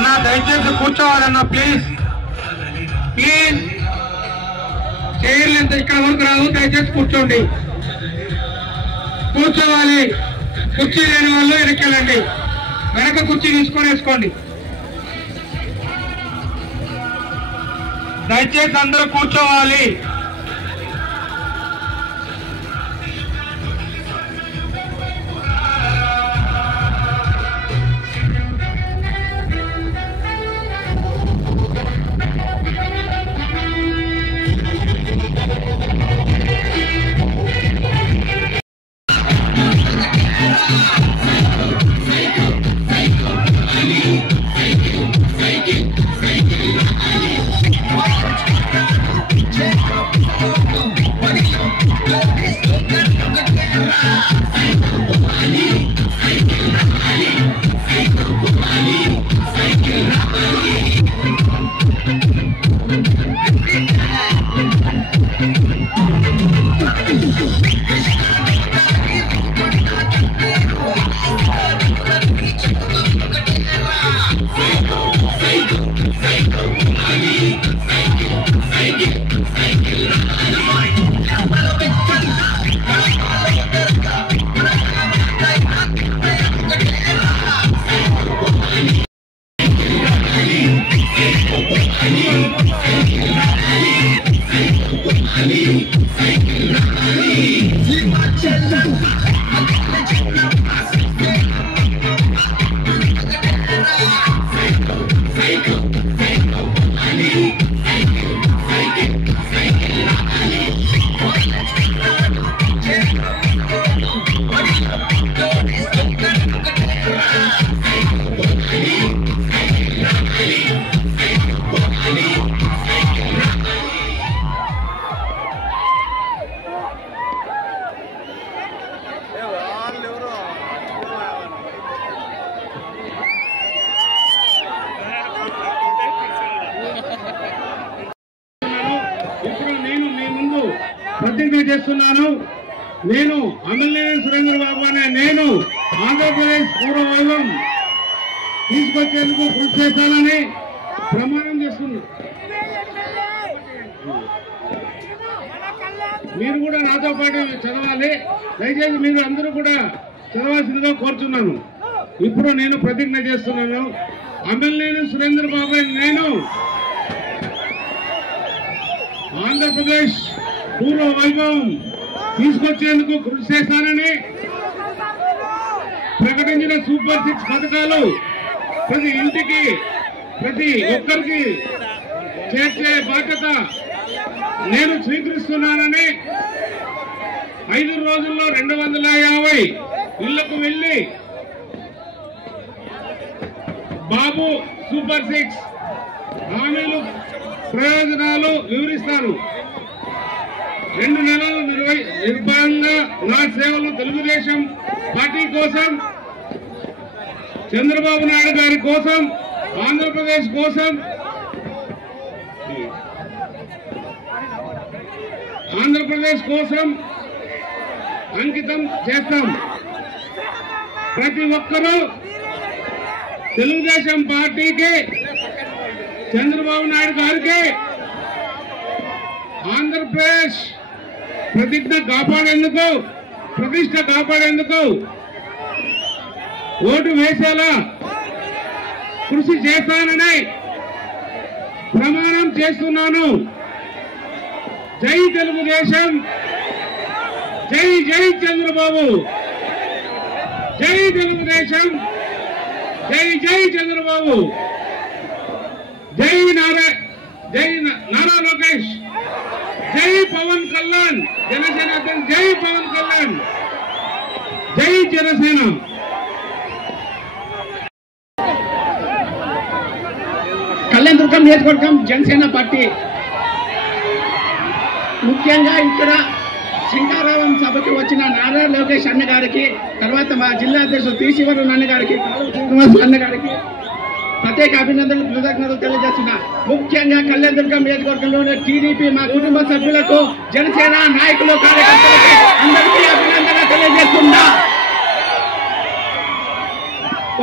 అన్న దయచేసి కూర్చోవాలన్నా please please. చైర్లు ఎంత ఇక్కడ వరకు రావు, దయచేసి కూర్చోండి. కూర్చోవాలి. కుర్చీ లేని వాళ్ళు వెనక్కెళ్ళండి. వెనక కుర్చీ తీసుకొని వేసుకోండి. దయచేసి అందరూ కూర్చోవాలి. ప్రతిజ్ఞ చేస్తున్నాను. నేను అమలనేని సురేంద్ర బాబు అనే నేను ఆంధ్రప్రదేశ్ పూర్వ వైభవం తీసుకొచ్చేందుకు కృషి చేస్తానని ప్రమాణం చేస్తున్నాను. మీరు కూడా నాతో పాటు చదవాలి. దయచేసి మీరు అందరూ కూడా చదవాల్సిందిగా కోరుతున్నాను. ఇప్పుడు నేను ప్రతిజ్ఞ చేస్తున్నాను. అమలనేని సురేంద్ర బాబు అని నేను ఆంధ్రప్రదేశ్ పూర్వ వైభవం తీసుకొచ్చేందుకు కృషి చేస్తానని ప్రకటించిన సూపర్ 6 పథకాలు ప్రతి ఇంటికి ప్రతి ఒక్కరికి చేర్చే బాధ్యత నేను స్వీకరిస్తున్నానని 5 రోజుల్లో 250 ఇళ్లకు వెళ్లి బాబు సూపర్ 6 హామీలు ప్రయోజనాలు వివరిస్తాను. 2 నెలలు నిర్భయంగా నా సేవలు తెలుగుదేశం పార్టీ కోసం, చంద్రబాబు నాయుడు గారి కోసం, ఆంధ్రప్రదేశ్ కోసం, అంకితం చేస్తాం. ప్రతి ఒక్కరూ తెలుగుదేశం పార్టీకి, చంద్రబాబు నాయుడు గారికి, ఆంధ్రప్రదేశ్ ప్రతిష్ట కాపాడేందుకు ఓటు వేసేలా కృషి చేస్తానని ప్రమాణం చేస్తున్నాను. జై తెలుగుదేశం, జై జై చంద్రబాబు, జై తెలుగుదేశం, జై జై చంద్రబాబు, జై నారా లోకేష్, జై పవన్ కళ్యాణ్, జనసేన జై పవన్ కళ్యాణ్, జై జనసేన. కళ్యాణదుర్గం నియోజకవర్గం జనసేన పార్టీ ముఖ్యంగా ఇక్కడ శంకారావం సభకి వచ్చిన నారా లోకేష్ అన్న గారికి, తర్వాత మా జిల్లా అధ్యక్షుడు శ్రీశివరావు అన్న గారికి, అన్న గారికి ప్రత్యేక అభినందనలు, కృతజ్ఞతలు తెలియజేస్తున్నా. ముఖ్యంగా కళ్యాణదుర్గం నియోజకవర్గంలోని టీడీపీ మా కుటుంబ సభ్యులకు, జనసేన నాయకులు, కార్యకర్తలకు అందరికీ అభినందనలు తెలియజేస్తున్నా.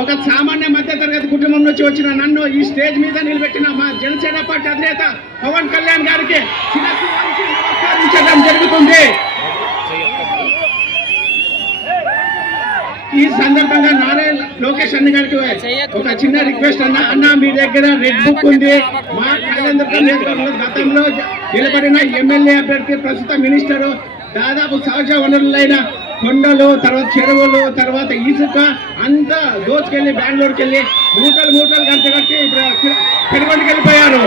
ఒక సామాన్య మధ్య తరగతి కుటుంబం నుంచి వచ్చిన నన్ను ఈ స్టేజ్ మీద నిలబెట్టిన మా జనసేన పార్టీ అధినేత పవన్ కళ్యాణ్ గారికి శిరస్సు వంచి నమస్కరించడం జరుగుతుంది. ఈ సందర్భంగా నారా లోకేష్ అన్న గారికి ఒక చిన్న రిక్వెస్ట్ అన్న మీ దగ్గర రెడ్ బుక్ ఉంది. మా కళ్యాణ్ గతంలో నిలబడిన ఎమ్మెల్యే అభ్యర్థి ప్రస్తుత మినిస్టర్ దాదాపు సహజ వనరులైన కొండలు, తర్వాత చెరువులు, తర్వాత ఇసుక అంతా దోచుకెళ్లి బెంగళూరుకి వెళ్ళి మూటలు కట్టి పెనుగొండకి వెళ్ళిపోయారు.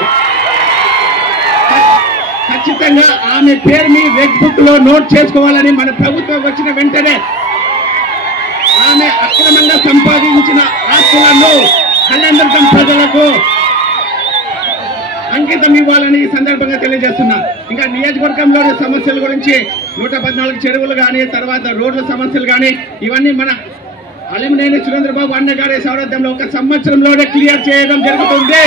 ఖచ్చితంగా ఆమె పేరు మీ రెడ్ బుక్ లో నోట్ చేసుకోవాలని మన ప్రభుత్వం వచ్చిన వెంటనే ఆమె అక్రమంగా సంపాదించిన ఆస్తులను కళ్యాణదుర్గం ప్రజలకు అంకితం ఇవ్వాలని ఈ సందర్భంగా తెలియజేస్తున్నా. ఇంకా నియోజకవర్గంలోని సమస్యల గురించి 114 చెరువులు కానీ, తర్వాత రోడ్ల సమస్యలు కానీ, ఇవన్నీ మన అలిమినేని సురేంద్రబాబు అన్న గారి సారథ్యంలో 1 సంవత్సరంలోనే క్లియర్ చేయడం జరుగుతుంది.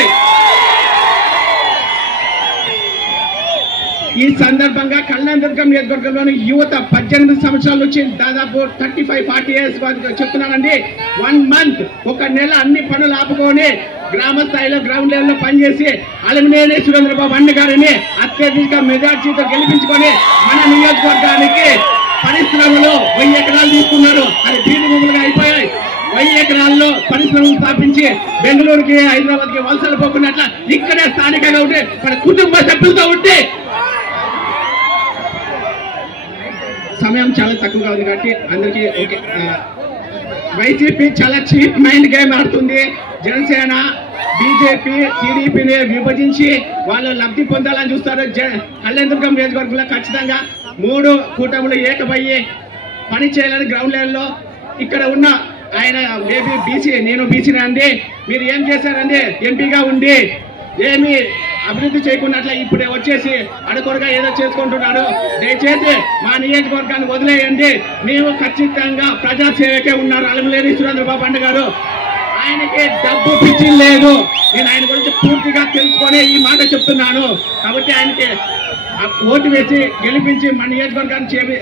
ఈ సందర్భంగా కళ్యాణదుర్గం నియోజకవర్గంలోని యువత 18 సంవత్సరాల నుంచి దాదాపు 35-40 ఇయర్స్ చెప్తున్నానండి. 1 మంత్, 1 నెల అన్ని పనులు ఆపుకొని గ్రామ స్థాయిలో గ్రౌండ్ లెవెల్లో పనిచేసి అలిమినేని సురేంద్రబాబు అన్న గారిని అత్యధిక మెజార్టీతో గెలిపించుకొని మన నియోజకవర్గానికి పరిశ్రమలు 1000 ఎకరాలు తీసుకున్నారు. అది బీడు భూములుగా అయిపోయాయి. 1000 ఎకరాల్లో పరిశ్రమలు స్థాపించి బెంగళూరుకి, హైదరాబాద్కి వలసలు పోకున్నట్ల ఇక్కడే స్థానికంగా ఉంటే మన కుటుంబ సభ్యులతో ఉంటే సమయం చాలా తక్కువగా ఉంది కాబట్టి అందరికీ ఓకే. వైసీపీ చాలా చీప్ మైండ్ గేమ్ ఆడుతుంది. జనసేన, బీజేపీ, టీడీపీని విభజించి వాళ్ళు లబ్ధి పొందాలని చూస్తారు. కళ్యాణదుర్గం నియోజకవర్గంలో ఖచ్చితంగా 3 కూటములు ఏకమయ్యి పని చేయాలని గ్రౌండ్ లెవెల్లో ఇక్కడ ఉన్న ఆయన మేబీ బీసీ, నేను బీసీనే అండి, మీరు ఏం చేశారండి ఎంపీగా ఉండి ఏమి అభివృద్ధి చేయకున్నట్ల ఇప్పుడే వచ్చేసి అడకొరగా ఏదో చేసుకుంటున్నారు. దయచేసి మా నియోజకవర్గాన్ని వదిలేయండి. మేము ఖచ్చితంగా ప్రజాసేవకే ఉన్నారు అలిమినేని సురేంద్రబాబు అన్న గారు. ఆయనకి డబ్బు పిచ్చి లేదు. నేను ఆయన గురించి పూర్తిగా తెలుసుకొని ఈ మాట చెప్తున్నాను. కాబట్టి ఆయనకి ఓటు వేసి గెలిపించి మన నియోజకవర్గాన్ని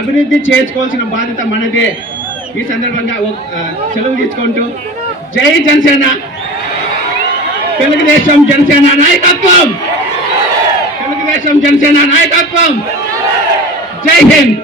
అభివృద్ధి చేసుకోవాల్సిన బాధ్యత మనదే. ఈ సందర్భంగా సెలవు తీసుకుంటూ జై జనసేన, తెలుగుదేశం జనసేన నాయకత్వం, తెలుగుదేశం జనసేన నాయకత్వం, జై హింద్.